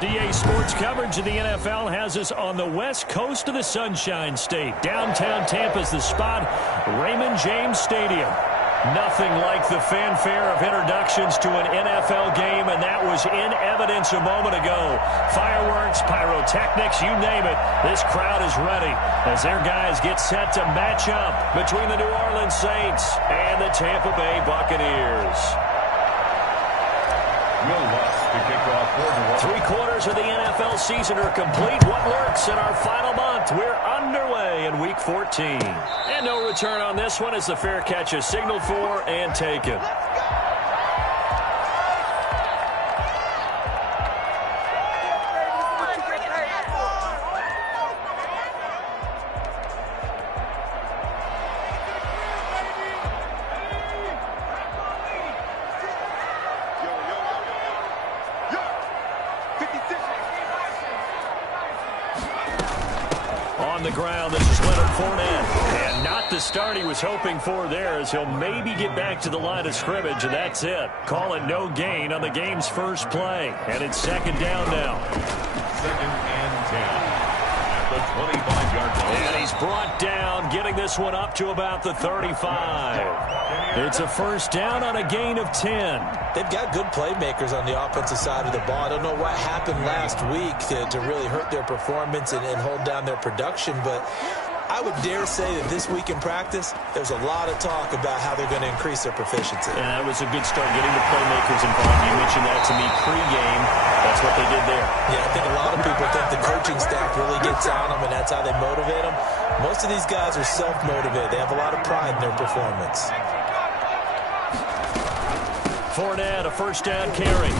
DA Sports coverage of the NFL has us on the west coast of the Sunshine State. Downtown Tampa's the spot, Raymond James Stadium. Nothing like the fanfare of introductions to an NFL game, and that was in evidence a moment ago. Fireworks, pyrotechnics, you name it. This crowd is ready as their guys get set to match up between the New Orleans Saints and the Tampa Bay Buccaneers. To kick off 3/4 of the NFL season are complete. What lurks in our final month? We're underway in Week 14. And no return on this one as the fair catch is signaled for and taken. On the ground, this is Leonard Fournette. And not the start he was hoping for there, as he'll maybe get back to the line of scrimmage, and that's it. Call it no gain on the game's first play. And it's second down now. 2nd and 10 at the 25-yard line. And he's brought down, getting this one up to about the 35. It's a first down on a gain of 10. They've got good playmakers on the offensive side of the ball. I don't know what happened last week to really hurt their performance and hold down their production, but I would dare say that this week in practice, there's a lot of talk about how they're going to increase their proficiency. And that was a good start, getting the playmakers involved. You mentioned that to me pregame. That's what they did there. Yeah, I think a lot of people think the coaching staff really gets on them, and that's how they motivate them. Most of these guys are self-motivated. They have a lot of pride in their performance. Fournette, a first down carry.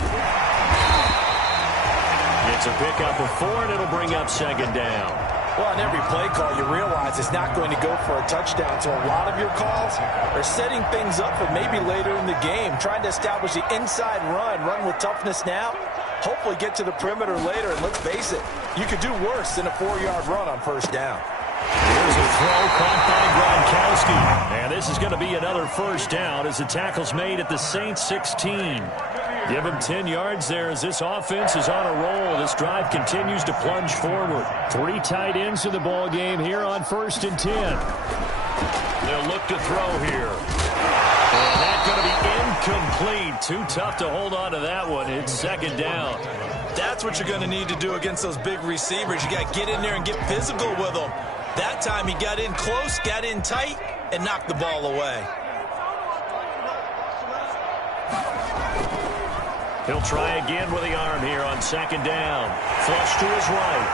It's a pickup of 4, and it'll bring up second down. Well, on every play call, you realize it's not going to go for a touchdown. So a lot of your calls are setting things up for maybe later in the game, trying to establish the inside run with toughness now, hopefully get to the perimeter later. And let's face it, you could do worse than a 4-yard run on first down. Here's a throw caught by Gronkowski. And this is going to be another first down as the tackle's made at the Saints 16. Give him 10 yards there as this offense is on a roll. This drive continues to plunge forward. 3 tight ends in the ball game here on 1st and 10. They'll look to throw here. And that's going to be incomplete. Too tough to hold on to that one. It's second down. That's what you're going to need to do against those big receivers. You got to get in there and get physical with them. That time he got in close, got in tight, and knocked the ball away. He'll try again with the arm here on second down. Flush to his right.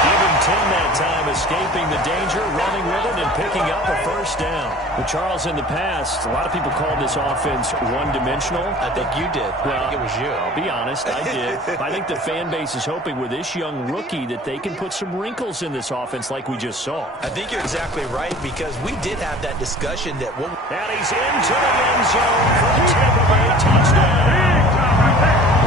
Give him 10 that time, escaping the danger, running with it, and picking up a first down. Well, Charles, in the past, a lot of people called this offense one-dimensional. I think you did. Well, I think it was you. I'll be honest, I did. I think the fan base is hoping with this young rookie that they can put some wrinkles in this offense like we just saw. I think you're exactly right, because we did have that discussion that we'll... And he's into the end zone for the Tampa Bay touchdown.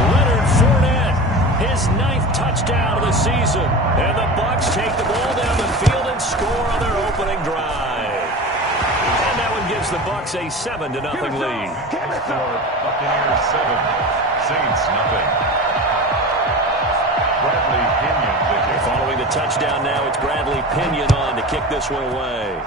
Leonard Fournette, his 9th touchdown of the season. And the Bucs take the ball down the field and score on their opening drive. And that one gives the Bucs a 7-0 lead. Buccaneers 7, Saints nothing. Bradley Pinion. Following the touchdown now, it's Bradley Pinion on to kick this one away.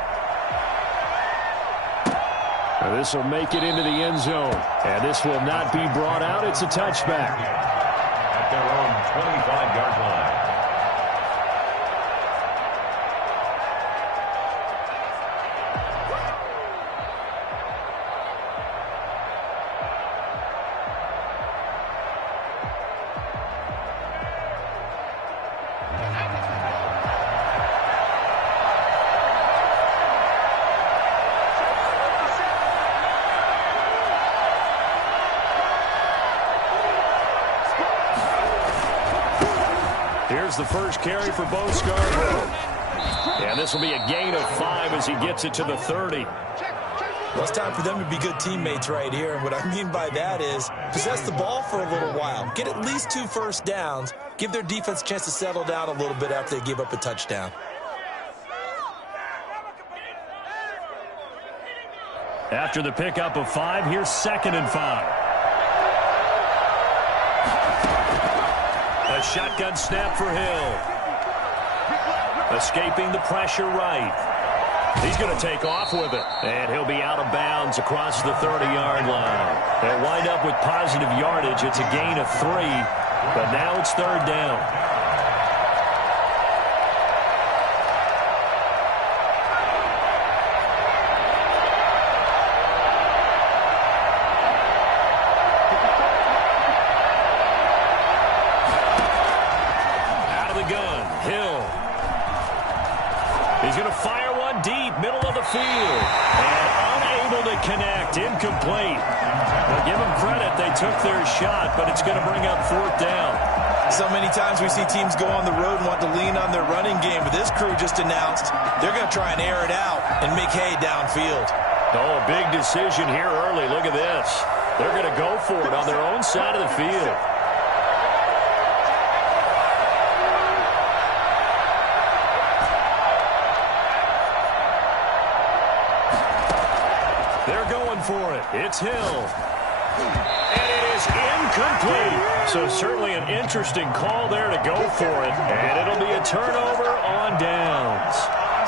This will make it into the end zone. And this will not be brought out. It's a touchback. At their own 25-yard line. Here's the first carry for Bo Scarborough. And this will be a gain of 5 as he gets it to the 30. Well, it's time for them to be good teammates right here. And what I mean by that is possess the ball for a little while. Get at least 2 first downs. Give their defense a chance to settle down a little bit after they give up a touchdown. After the pickup of 5, here's 2nd and 5. A shotgun snap for Hill. Escaping the pressure right. He's going to take off with it. And he'll be out of bounds across the 30-yard line. They'll wind up with positive yardage. It's a gain of 3, but now it's third down. Out of the gun, Hill. He's going to fire one deep, middle of the field. And unable to connect, incomplete. Well, give them credit, they took their shot, but it's going to bring up fourth down. So many times we see teams go on the road and want to lean on their running game, but this crew just announced they're going to try and air it out and make hay downfield. Oh, a big decision here early. Look at this. They're going to go for it on their own side of the field. They're going for it. It's Hill. And it is incomplete. So certainly an interesting call there to go for it. And it'll be a turnover on downs.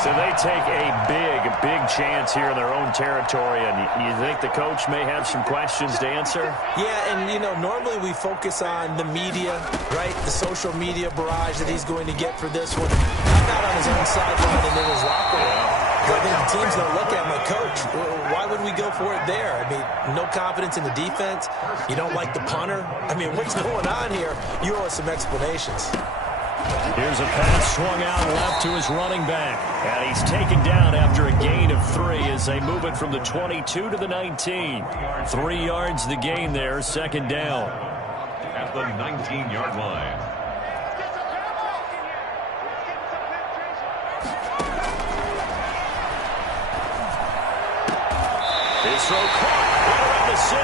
So they take a big chance here in their own territory. And you think the coach may have some questions to answer? Yeah, and, you know, normally we focus on the media, right? The social media barrage that he's going to get for this one. I'm not on his own sideline and in his locker room. I think the team's going to look at my coach. Why would we go for it there? I mean, no confidence in the defense. You don't like the punter. I mean, what's going on here? You owe us some explanations. Here's a pass swung out left to his running back. And he's taken down after a gain of 3 as they move it from the 22 to the 19. 3 yards the gain there, second down. At the 19-yard line. His throw caught right around the 6.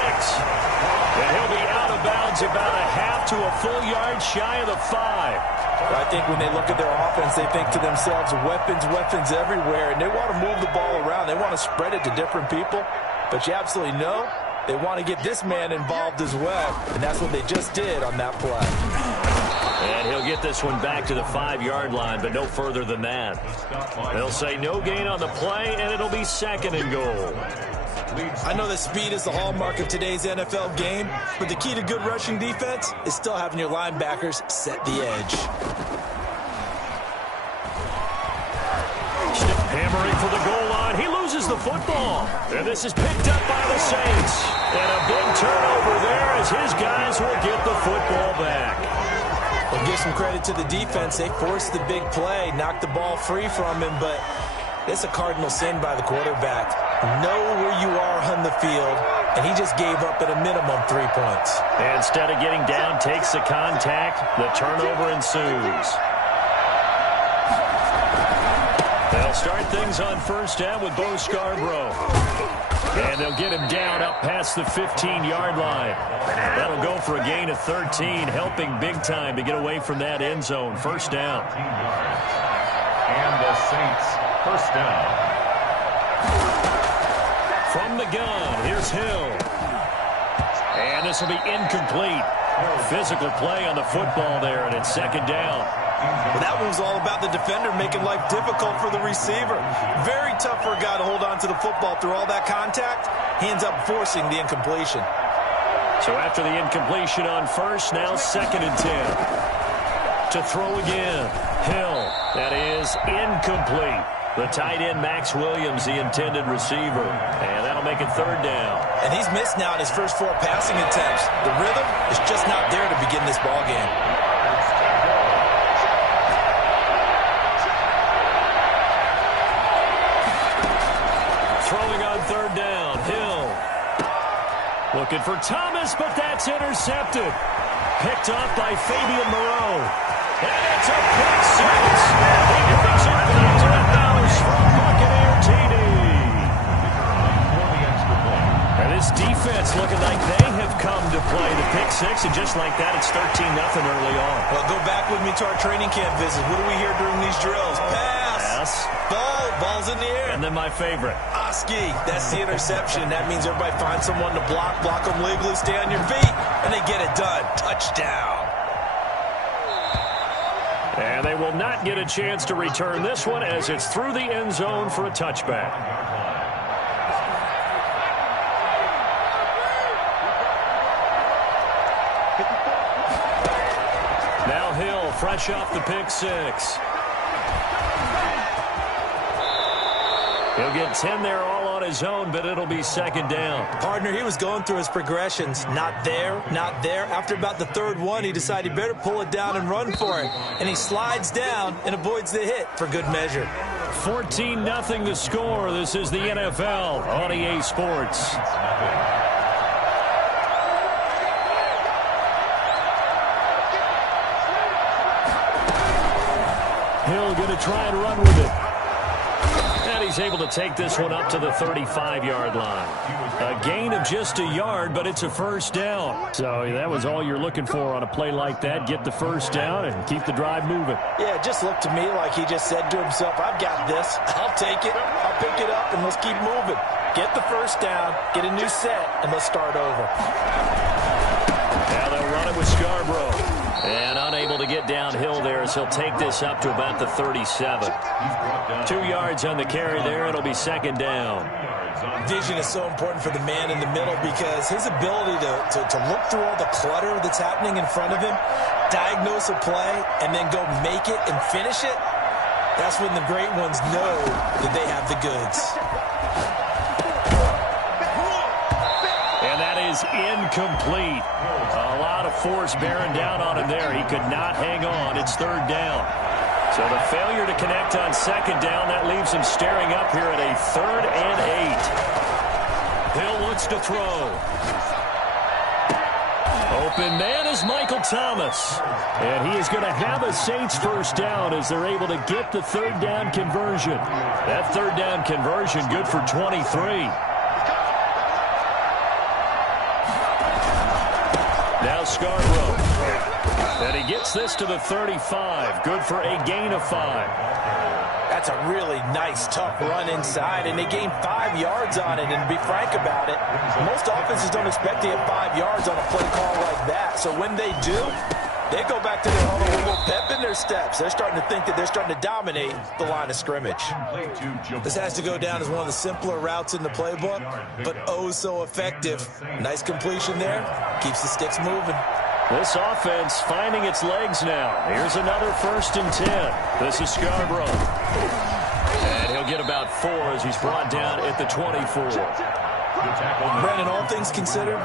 And he'll be out of bounds about a half to a full yard shy of the 5. I think when they look at their offense, they think to themselves, weapons everywhere, and they want to move the ball around. They want to spread it to different people, but you absolutely know they want to get this man involved as well, and that's what they just did on that play. And he'll get this one back to the 5-yard line, but no further than that. They'll say no gain on the play, and it'll be second and goal. I know that speed is the hallmark of today's NFL game, but the key to good rushing defense is still having your linebackers set the edge. Hammering for the goal line. He loses the football. And this is picked up by the Saints. And a big turnover there as his guys will get the football back. Well, give some credit to the defense. They forced the big play, knocked the ball free from him, but it's a cardinal sin by the quarterback. Know where you are on the field, and he just gave up at a minimum 3 points. And instead of getting down, takes the contact. The turnover ensues. They'll start things on first down with Bo Scarborough. And they'll get him down up past the 15-yard line. That'll go for a gain of 13, helping big time to get away from that end zone. First down. And the Saints, first down. From the gun, here's Hill. And this will be incomplete. Physical play on the football there, and it's second down. Well, that one was all about the defender making life difficult for the receiver. Very tough for a guy to hold on to the football through all that contact. He ends up forcing the incompletion. So after the incompletion on first, now second and 10. To throw again. Hill. That is incomplete. The tight end, Max Williams, the intended receiver. And that'll make it third down. And he's missed now in his first 4 passing attempts. The rhythm is just not there to begin this ball game. Throwing on third down. Hill. Looking for Thomas, but that's intercepted. Picked off by Fabian Moreau. And it's a pick six. He brings it back to the house from Buccaneer TD. And this defense looking like they have come to play the pick six, and just like that, it's 13-0 early on. Well, go back with me to our training camp visit. What do we hear during these drills? Pass. Ball. Ball's in the air. And then my favorite. Oski. That's the interception. That means everybody finds someone to block them legally, stay on your feet, and they get it done. Touchdown. They will not get a chance to return this one as it's through the end zone for a touchback. Now Hill, fresh off the pick six. He'll get 10 there all on his own, but it'll be second down. Partner, he was going through his progressions. Not there, not there. After about the third one, he decided he better pull it down and run for it. And he slides down and avoids the hit for good measure. 14-0 the score. This is the NFL on EA Sports. Hill going to try and run with it. And he's able to take this one up to the 35-yard line. A gain of just a yard, but it's a first down. So that was all you're looking for on a play like that. Get the first down and keep the drive moving. Yeah, it just looked to me like he just said to himself, I've got this. I'll take it. I'll pick it up, and let's keep moving. Get the first down, get a new set, and let's start over. Now they'll run it with Scarborough. And unable to get downhill there as he'll take this up to about the 37. 2 yards on the carry there. It'll be second down. Vision is so important for the man in the middle because his ability to look through all the clutter that's happening in front of him, diagnose a play, and then go make it and finish it, that's when the great ones know that they have the goods. And that is incomplete. A lot of force bearing down on him there. He could not hang on. It's third down. So the failure to connect on second down, that leaves him staring up here at a 3rd and 8. Hill looks to throw. Open man is Michael Thomas. And he is going to have a Saints first down as they're able to get the third down conversion. That third down conversion good for 23. Now Scarborough. And he gets this to the 35. Good for a gain of 5. That's a really nice, tough run inside, and they gained 5 yards on it. And to be frank about it, most offenses don't expect to get 5 yards on a play call like that. So when they do, they go back to their huddle with a little pep in their steps. They're starting to think that they're starting to dominate the line of scrimmage. This has to go down as one of the simpler routes in the playbook, but oh so effective. Nice completion there. Keeps the sticks moving. This offense finding its legs now. Here's another 1st and 10. This is Scarborough. And he'll get about 4 as he's brought down at the 24. Brandon, all things considered,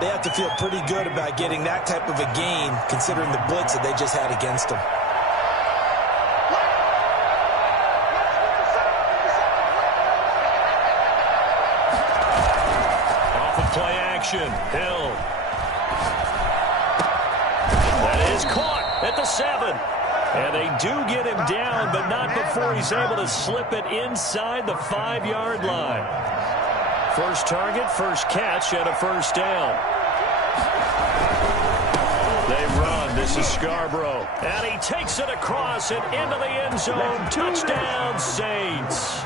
they have to feel pretty good about getting that type of a gain considering the blitz that they just had against them. Off of play action, Hill. That is caught at the 7. And they do get him down, but not before he's able to slip it inside the 5-yard line. First target, first catch, and a first down. They run. This is Scarborough. And he takes it across and into the end zone. Touchdown, Saints.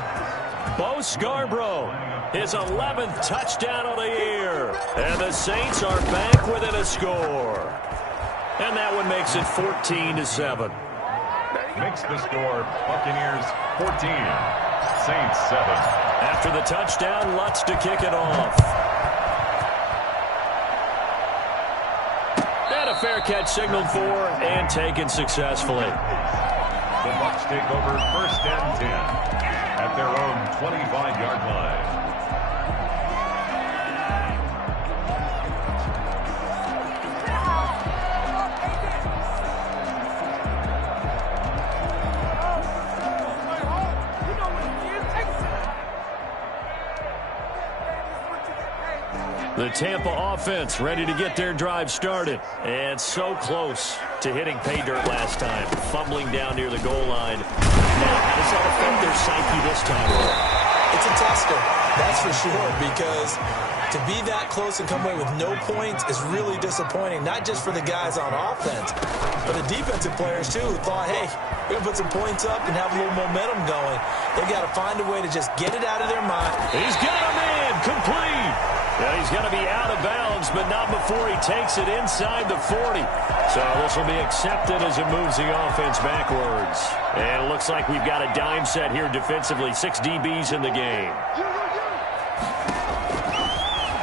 Bo Scarborough, his 11th touchdown of the year. And the Saints are back within a score. And that one makes it 14-7. Makes the score Buccaneers 14, Saints 7. After the touchdown, Lutz to kick it off. And a fair catch signaled for and taken successfully. The Bucs take over 1st and 10 at their own 25-yard line. The Tampa offense ready to get their drive started. And so close to hitting pay dirt last time. Fumbling down near the goal line. Now, how does that affect their psyche this time? It's a tester, that's for sure, because to be that close and come away with no points is really disappointing, not just for the guys on offense, but the defensive players, too, who thought, hey, we're going to put some points up and have a little momentum going. They've got to find a way to just get it out of their mind. He's got a man complete. And he's going to be out of bounds, but not before he takes it inside the 40. So this will be accepted as it moves the offense backwards. And it looks like we've got a dime set here defensively. 6 DBs in the game.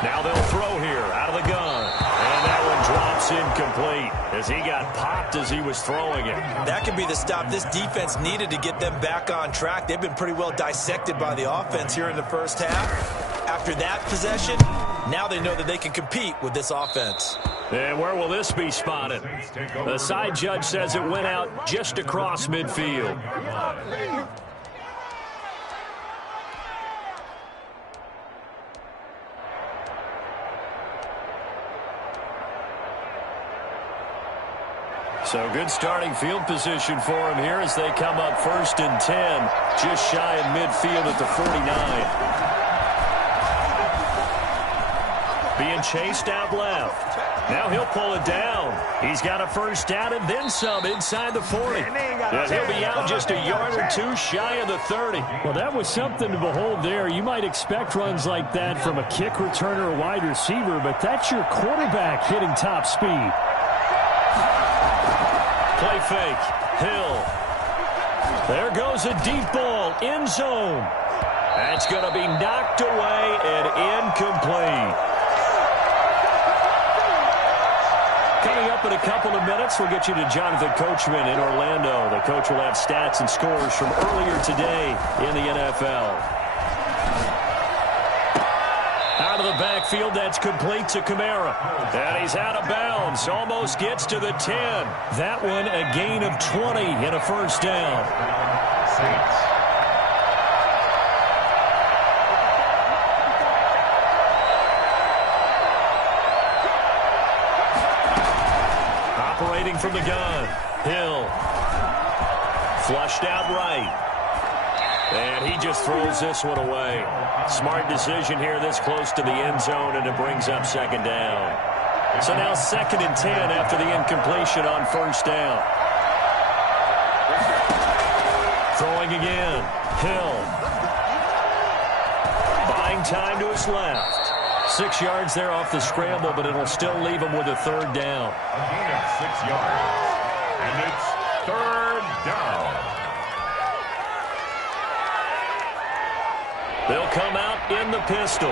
Now they'll throw here out of the gun. And that one drops incomplete as he got popped as he was throwing it. That could be the stop this defense needed to get them back on track. They've been pretty well dissected by the offense here in the first half. After that possession, now they know that they can compete with this offense. And where will this be spotted? The side judge says it went out just across midfield. So good starting field position for him here as they come up 1st and 10, just shy of midfield at the 49. Being chased out left. Now he'll pull it down. He's got a first down and then some inside the 40. And he'll be out just a yard or two shy of the 30. Well, that was something to behold there. You might expect runs like that from a kick returner or wide receiver, but that's your quarterback hitting top speed. Play fake. Hill. There goes a deep ball. End zone. That's going to be knocked away and incomplete. Coming up in a couple of minutes, we'll get you to Jonathan Coachman in Orlando. The coach will have stats and scores from earlier today in the NFL. Out of the backfield, that's complete to Kamara. And he's out of bounds, almost gets to the 10. That one a gain of 20 and a first down. Saints. Operating from the gun. Hill. Flushed out right. And he just throws this one away. Smart decision here this close to the end zone, and it brings up 2nd down. So now 2nd and 10 after the incompletion on first down. Throwing again. Hill. Buying time to his left. 6 yards there off the scramble, but it'll still leave him with a 3rd down. A gain of 6 yards. And it's 3rd down. They'll come out in the pistol.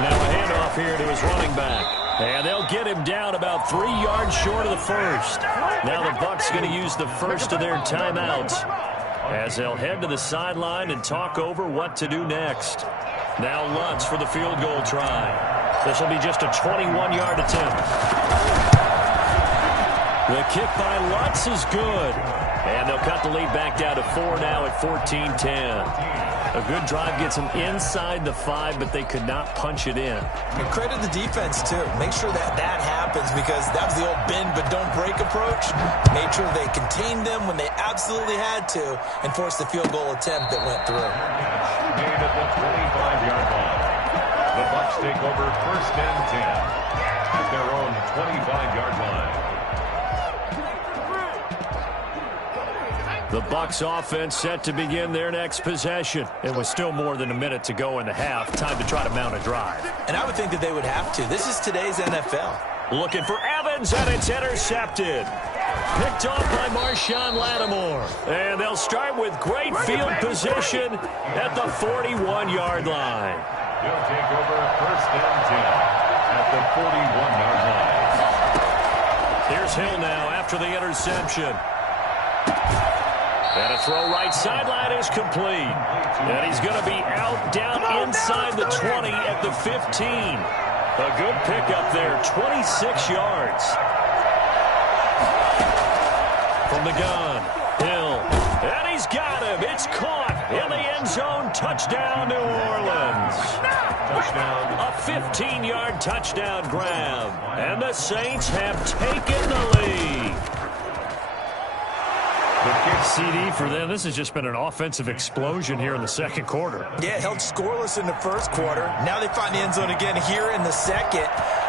Now a handoff here to his running back. And they'll get him down about 3 yards short of the first. Now the Bucs going to use the first of their timeouts as they'll head to the sideline and talk over what to do next. Now Lutz for the field goal try. This will be just a 21-yard attempt. The kick by Lutz is good. And they'll cut the lead back down to 4 now at 14-10. A good drive gets them inside the 5, but they could not punch it in. And credit the defense, too. Make sure that that happens because that was the old bend but don't break approach. Made sure they contained them when they absolutely had to and forced the field goal attempt that went through. Made at the 25-yard line. The Bucs take over 1st and 10 at their own 25-yard line. The Bucs offense set to begin their next possession. It was still more than a minute to go in the half. Time to try to mount a drive. And I would think that they would have to. This is today's NFL. Looking for Evans, and it's intercepted. Picked off by Marshawn Lattimore. And they'll start with great field position at the 41-yard line. He'll take over 1st and 10 at the 41-yard line. Here's Hill now after the interception. And a throw right sideline is complete. And he's going to be out down inside the 20 at the 15. A good pickup there, 26 yards. From the gun, Hill. And he's got him. It's caught in the end zone. Touchdown, New Orleans. Touchdown. A 15-yard touchdown grab. And the Saints have taken the lead. CD for them. This has just been an offensive explosion here in the second quarter. Yeah, held scoreless in the first quarter. Now they find the end zone again here in the second.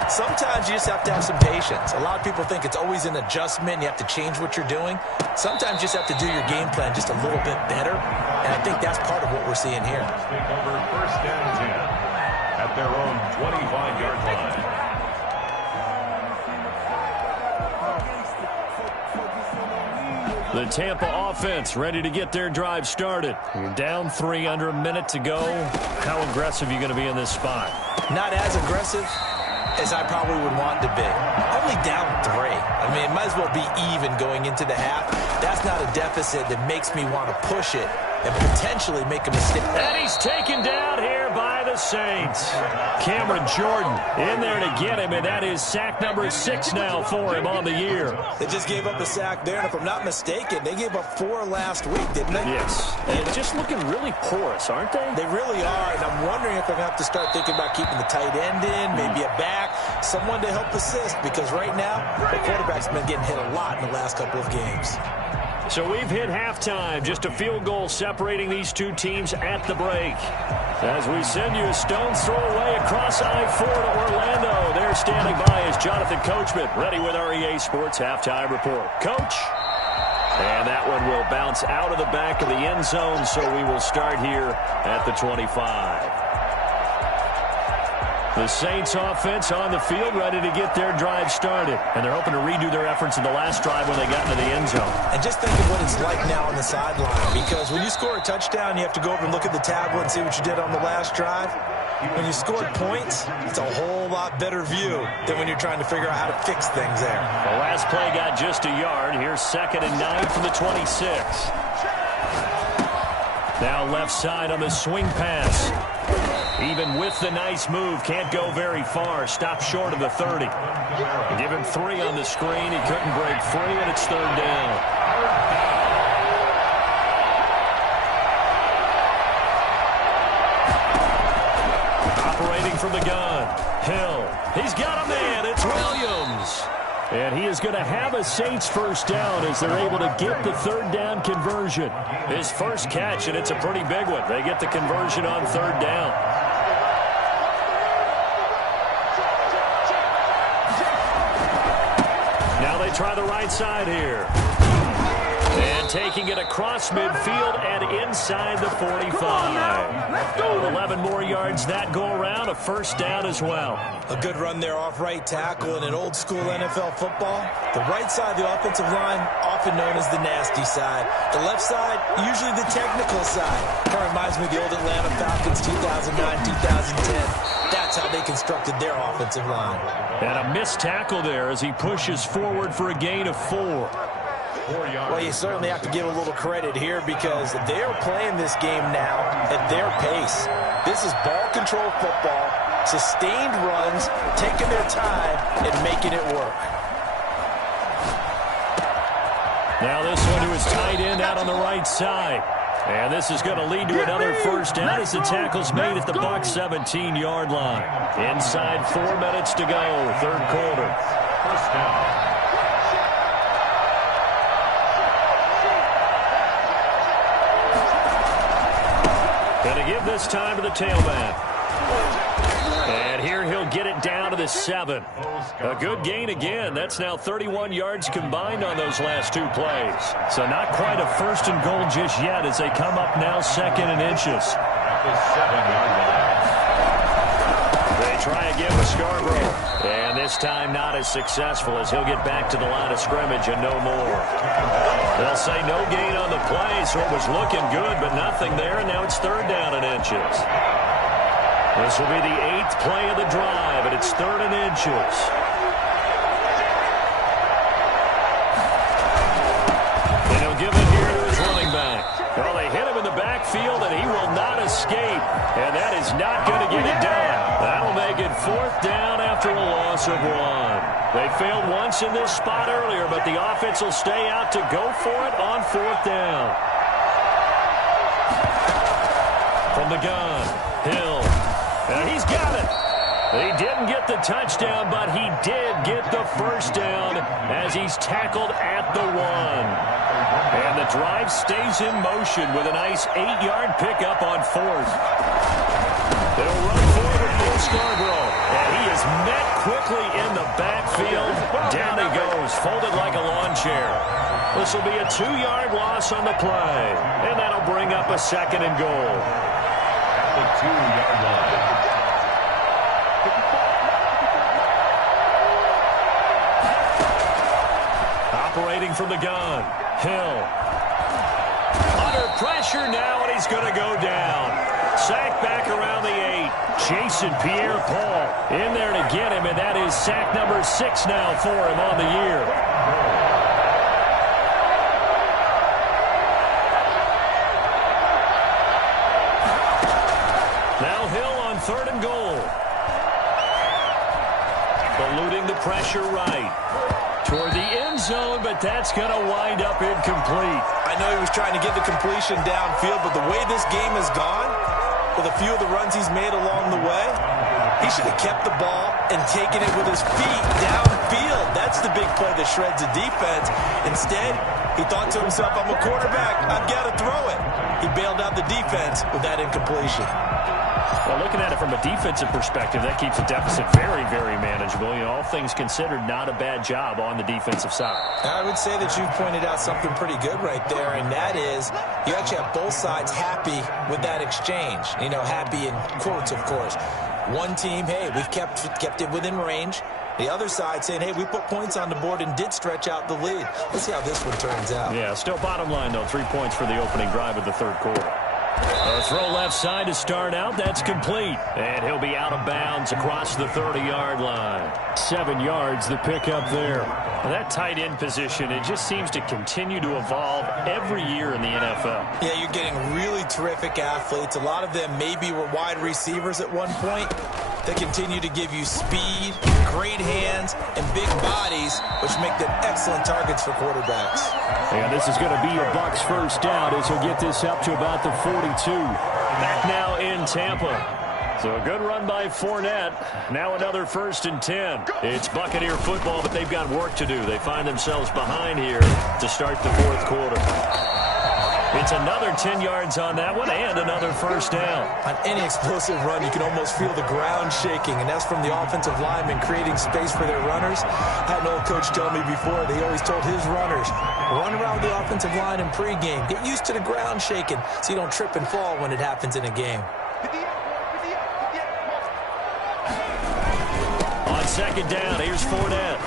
Sometimes you just have to have some patience. A lot of people think it's always an adjustment. You have to change what you're doing. Sometimes you just have to do your game plan just a little bit better. And I think that's part of what we're seeing here. Take over first and 10 at their own 25-yard line. The Tampa offense ready to get their drive started. You're down 3, under a minute to go. How aggressive are you going to be in this spot? Not as aggressive as I probably would want to be. Only down 3. I mean, it might as well be even going into the half. That's not a deficit that makes me want to push it and potentially make a mistake. And he's taken down here by the Saints. Cameron Jordan in there to get him, and that is sack number 6 now for him on the year. They just gave up a sack there, and if I'm not mistaken, they gave up 4 last week, didn't they? Yes. And just looking really porous, aren't they? They really are, and I'm wondering if I'm going to have to start thinking about keeping the tight end in, maybe a back, someone to help assist, because right now, the quarterback's been getting hit a lot in the last couple of games. So we've hit halftime. Just a field goal separating these two teams at the break. As we send you a stone's throw away across I-4 to Orlando. There standing by is Jonathan Coachman, ready with our EA Sports Halftime Report. Coach. And that one will bounce out of the back of the end zone, so we will start here at the 25. The Saints offense on the field, ready to get their drive started. And they're hoping to redo their efforts in the last drive when they got into the end zone. And just think of what it's like now on the sideline. Because when you score a touchdown, you have to go over and look at the tablet and see what you did on the last drive. When you scored points, it's a whole lot better view than when you're trying to figure out how to fix things there. The last play got just a yard. Here's 2nd and 9 from the 26. Now left side on the swing pass. Even with the nice move, can't go very far. Stop short of the 30. Give him 3 on the screen. He couldn't break free, and it's 3rd down. Operating from the gun. Hill. He's got a man. It's Williams. And he is going to have a Saints first down as they're able to get the 3rd down conversion. His first catch, and it's a pretty big one. They get the conversion on 3rd down. Now they try the right side here. And taking it across midfield and inside the 45. 11 more yards that go around, a first down as well. A good run there off right tackle in an old school NFL football. The right side of the offensive line, often known as the nasty side. The left side, usually the technical side. Kind of reminds me of the old Atlanta Falcons 2009, 2010. That's how they constructed their offensive line. And a missed tackle there as he pushes forward for a gain of 4. Well, you certainly have to give a little credit here because they're playing this game now at their pace. This is ball control football, sustained runs, taking their time and making it work. Now this one to his tight end out on the right side. And this is going to lead to another first down as the tackle's made at the Bucs 17-yard line. Inside 4 minutes to go, 3rd quarter. First down. Going to give this time to the tailback. And here he'll get it down to the 7. A good gain again. That's now 31 yards combined on those last 2 plays. So not quite a 1st and goal just yet as they come up now 2nd and inches. At the 7-yard line. They try again with Scarborough. And this time not as successful as he'll get back to the line of scrimmage and no more. They'll say no gain on the play, so it was looking good, but nothing there, and now it's 3rd down and inches. This will be the 8th play of the drive, and it's 3rd and inches. And he'll give it here to his running back. Well, they hit him in the backfield, and he will not escape, and that is not going to get it done. That'll make it 4th down after a loss of 1. They failed once in this spot earlier, but the offense will stay out to go for it on 4th down. From the gun, Hill. And he's got it. He didn't get the touchdown, but he did get the first down as he's tackled at the 1. And the drive stays in motion with a nice 8-yard pickup on 4th. They'll run forward Will Scarborough, and he is met quickly in the backfield. Down he goes, folded like a lawn chair. This will be a 2-yard loss on the play, and that'll bring up a 2nd and goal. At the 2-yard line. Operating from the gun, Hill. Under pressure now, and he's going to go down. Sack back around the 8. Jason Pierre-Paul in there to get him, and that is sack number 6 now for him on the year. Now Hill on 3rd and goal. Eluding the pressure right. Toward the end zone, but that's going to wind up incomplete. I know he was trying to get the completion downfield, but the way this game has gone, with a few of the runs he's made along the way, he should have kept the ball and taken it with his feet downfield. That's the big play that shreds the defense. Instead, he thought to himself, I'm a quarterback, I've got to throw it. He bailed out the defense with that incompletion. Well, looking at it from a defensive perspective, that keeps the deficit very, very manageable. You know, all things considered, not a bad job on the defensive side. I would say that you've pointed out something pretty good right there, and that is you actually have both sides happy with that exchange. You know, happy in quotes, of course. One team, hey, we've kept it within range. The other side saying, hey, we put points on the board and did stretch out the lead. Let's see how this one turns out. Yeah, still bottom line, though. 3 points for the opening drive of the 3rd quarter. A throw left side to start out. That's complete. And he'll be out of bounds across the 30-yard line. 7 yards, the pickup there. That tight end position, it just seems to continue to evolve every year in the NFL. Yeah, you're getting really terrific athletes. A lot of them maybe were wide receivers at one point. They continue to give you speed, great hands, and big bodies, which make them excellent targets for quarterbacks. And this is going to be a Bucs first down as he'll get this up to about the 42. Back now in Tampa. So a good run by Fournette. Now another 1st and 10. It's Buccaneer football, but they've got work to do. They find themselves behind here to start the 4th quarter. It's another 10 yards on that one and another first down. On any explosive run, you can almost feel the ground shaking, and that's from the offensive linemen creating space for their runners. I had an old coach tell me before, they always told his runners, run around the offensive line in pregame. Get used to the ground shaking so you don't trip and fall when it happens in a game. On 2nd down, here's Fournette.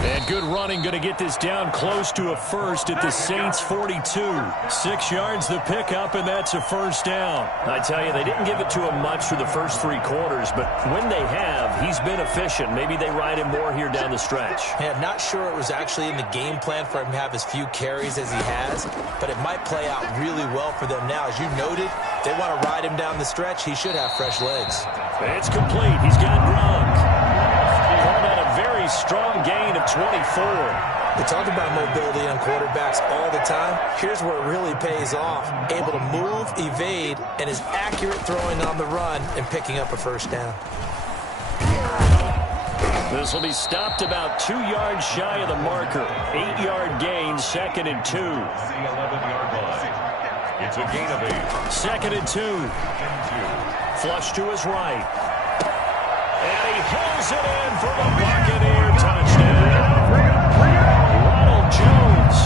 And good running, going to get this down close to a first at the Saints' 42. 6 yards the pickup, and that's a first down. I tell you, they didn't give it to him much for the first 3 quarters, but when they have, he's been efficient. Maybe they ride him more here down the stretch. Yeah, I'm not sure it was actually in the game plan for him to have as few carries as he has, but it might play out really well for them now. As you noted, they want to ride him down the stretch. He should have fresh legs. It's complete. He's got Gronk. Very strong gain of 24. We talk about mobility on quarterbacks all the time. Here's where it really pays off. Able to move, evade, and is accurate throwing on the run and picking up a first down. This will be stopped about 2 yards shy of the marker. 8-yard gain, 2nd and 2. The 11-yard line. It's a gain of 8. 2nd and 2. Flush to his right. And he hauls it in for the Buccaneer touchdown. Ronald Jones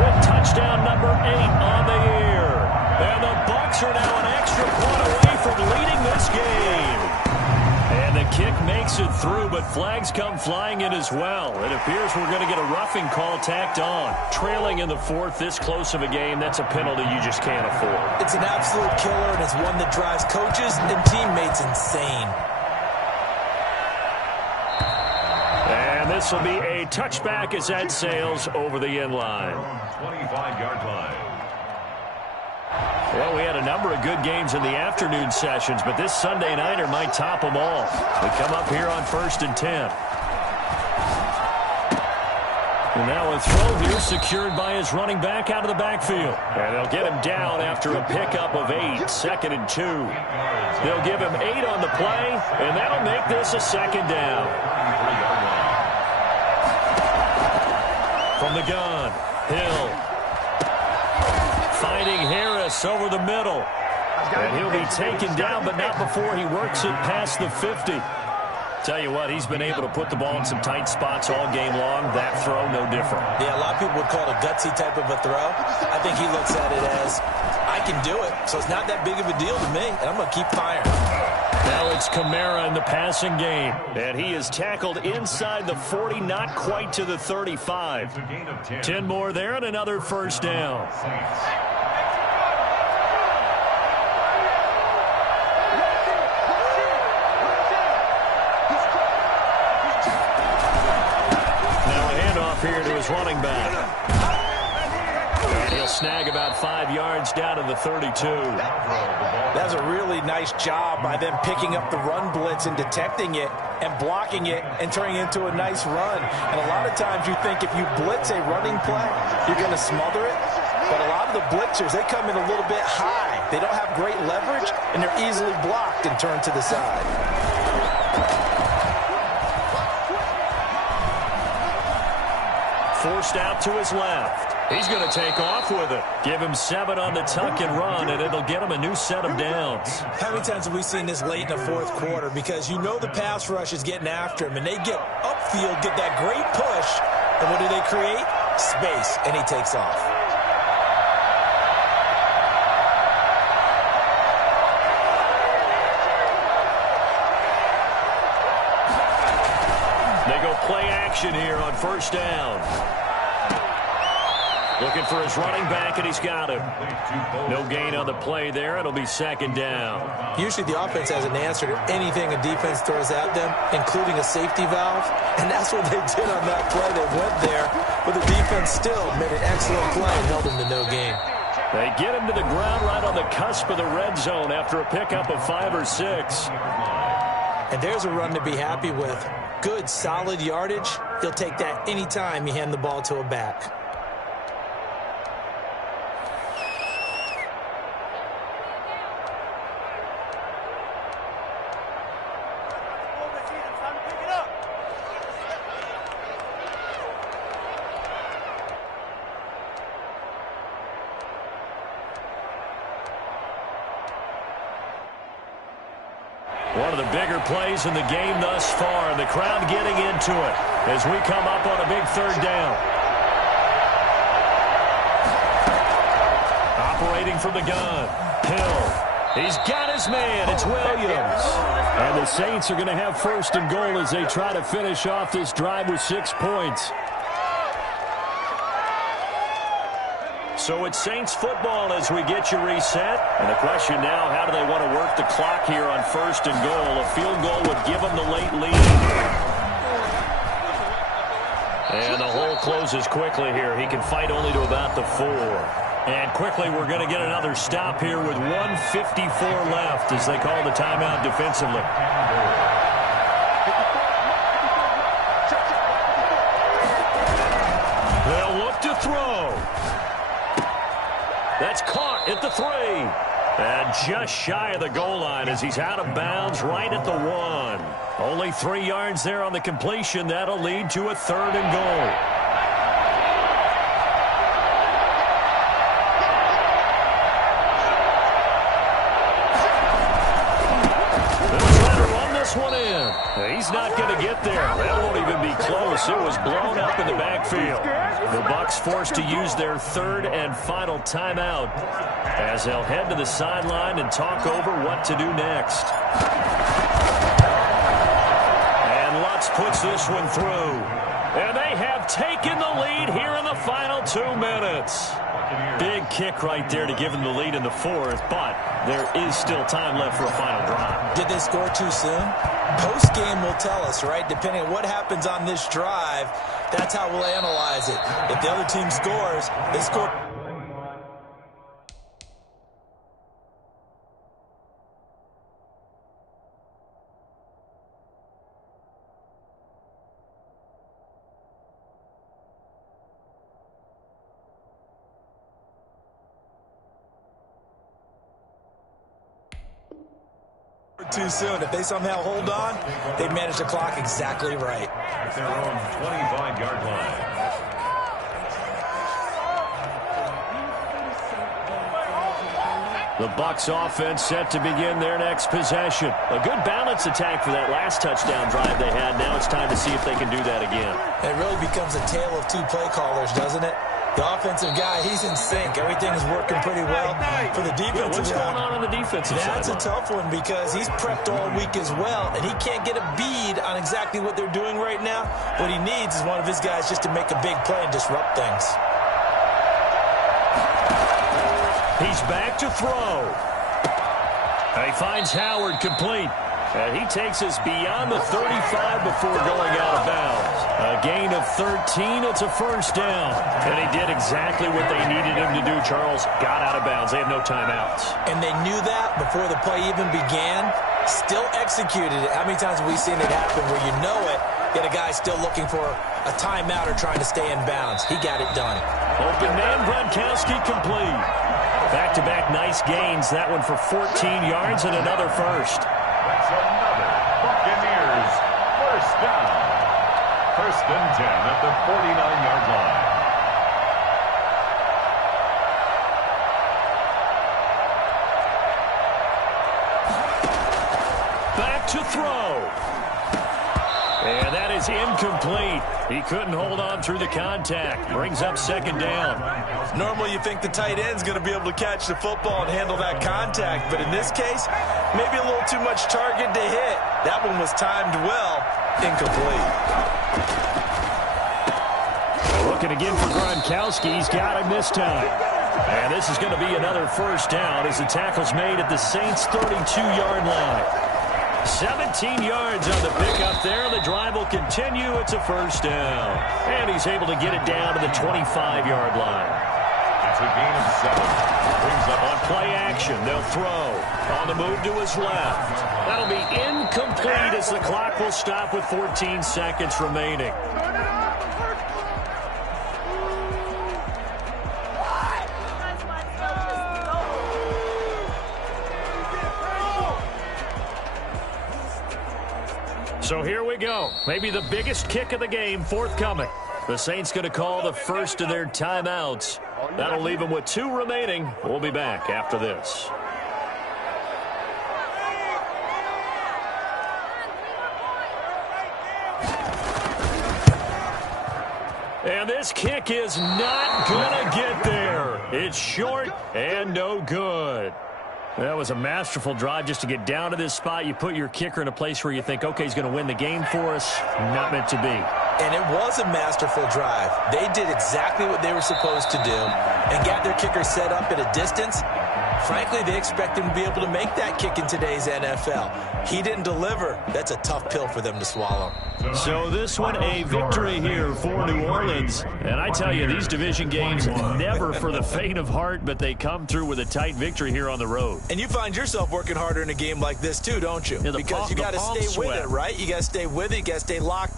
with touchdown number 8 on the year. And the Bucs are now an extra point away from leading this game. And the kick makes it through, but flags come flying in as well. It appears we're going to get a roughing call tacked on. Trailing in the 4th, this close of a game, that's a penalty you just can't afford. It's an absolute killer, and it's one that drives coaches and teammates insane. And this will be a touchback as that sails over the end line. 25-yard line. Well, we had a number of good games in the afternoon sessions, but this Sunday nighter might top them all. We come up here on 1st and 10. And now a throw here secured by his running back out of the backfield. And they'll get him down after a pickup of 8, 2nd and 2. They'll give him 8 on the play, and that'll make this a 2nd down. From the gun, Hill. Finding Harris over the middle. And he'll be taken down, but not before he works it past the 50. Tell you what, he's been able to put the ball in some tight spots all game long. That throw, no different. Yeah, a lot of people would call it a gutsy type of a throw. I think he looks at it as, I can do it, so it's not that big of a deal to me, and I'm going to keep firing. Now it's Kamara in the passing game, and he is tackled inside the 40, not quite to the 35. 10 more there and another first down. Here to his running back. And he'll snag about 5 yards down to the 32. That's a really nice job by them picking up the run blitz and detecting it and blocking it and turning it into a nice run. And a lot of times you think if you blitz a running play, you're going to smother it. But a lot of the blitzers, they come in a little bit high. They don't have great leverage, and they're easily blocked and turned to the side. Forced out to his left. He's going to take off with it. Give him 7 on the tuck and run, and it'll get him a new set of downs. How many times have we seen this late in the fourth quarter? Because you know the pass rush is getting after him, and they get upfield, get that great push, and what do they create? Space, and he takes off. They go play action here on first down. Looking for his running back, and he's got him. No gain on the play there. It'll be 2nd down. Usually the offense has an answer to anything a defense throws at them, including a safety valve. And that's what they did on that play. They went there, but the defense still made an excellent play and held him to no gain. They get him to the ground right on the cusp of the red zone after a pickup of 5 or 6. And there's a run to be happy with. Good, solid yardage. He'll take that anytime you hand the ball to a back. One of the bigger plays in the game thus far, and the crowd getting into it as we come up on a big 3rd down. Operating from the gun, Hill. He's got his man. It's Williams. And the Saints are going to have 1st and goal as they try to finish off this drive with 6 points. So it's Saints football as we get you reset. And the question now, how do they want to work the clock here on 1st and goal? A field goal would give them the late lead. And the hole closes quickly here. He can fight only to about the 4. And quickly we're going to get another stop here with 1:54 left as they call the timeout defensively. They'll look to throw. That's caught at the 3. And just shy of the goal line as he's out of bounds right at the 1. Only 3 yards there on the completion. That'll lead to a 3rd and goal. One in. He's not going to get there. That won't even be close. It was blown up in the backfield. The Bucs forced to use their 3rd and final timeout as they'll head to the sideline and talk over what to do next. And Lutz puts this one through. And they have taken the lead here in the final 2 minutes. Big kick right there to give them the lead in the 4th, but there is still time left for a final drive. Did they score too soon? Post-game will tell us, right? Depending on what happens on this drive, that's how we'll analyze it. If the other team scores, they score. too soon. If they somehow hold on, they manage the clock exactly right. At their own 25-yard line. The Bucs offense set to begin their next possession. A good balance attack for that last touchdown drive they had. Now it's time to see if they can do that again. It really becomes a tale of two play callers, doesn't it? The offensive guy, he's in sync. Everything's working pretty well for the defensive What's going on the defensive side? That's a tough one because he's prepped all week as well, and he can't get a bead on exactly what they're doing right now. What he needs is one of his guys just to make a big play and disrupt things. He's back to throw. He finds Howard complete. And he takes us beyond the 35 before going out of bounds. A gain of 13. It's a first down. And he did exactly what they needed him to do, Charles. Got out of bounds. They have no timeouts. And they knew that before the play even began. Still executed it. How many times have we seen it happen where you know it, yet a guy's still looking for a timeout or trying to stay in bounds? He got it done. Open man, Gronkowski complete. Back-to-back nice gains. That one for 14 yards and another first. That's another Buccaneers first down. First and 10 at the 49-yard line. Back to throw. And that is incomplete. He couldn't hold on through the contact. Brings up second down. Normally you think the tight end's going to be able to catch the football and handle that contact, but in this case, maybe a little too much target to hit. That one was timed well. Incomplete. Looking again for Gronkowski. He's got him this time. And this is going to be another first down as the tackle's made at the Saints' 32-yard line. 17 yards on the pickup there. The drive will continue. It's a first down. And he's able to get it down to the 25-yard line. It's a gain of 7. Brings up On play action, they'll throw. On the move to his left. That'll be incomplete as the clock will stop with 14 seconds remaining. So here we go. Maybe the biggest kick of the game forthcoming. The Saints going to call the first of their timeouts. That'll leave them with 2 remaining. We'll be back after this. And this kick is not going to get there. It's short and no good. That was a masterful drive just to get down to this spot. You put your kicker in a place where you think, okay, he's going to win the game for us. Not meant to be. And it was a masterful drive. They did exactly what they were supposed to do and got their kicker set up at a distance. Frankly, they expect him to be able to make that kick in today's NFL. He didn't deliver. That's a tough pill for them to swallow. So this one, a victory here for New Orleans. And I tell you, these division games, never for the faint of heart, but they come through with a tight victory here on the road. And you find yourself working harder in a game like this too, don't you? Yeah, because you got to stay with it, right? You got to stay with it. You got to stay locked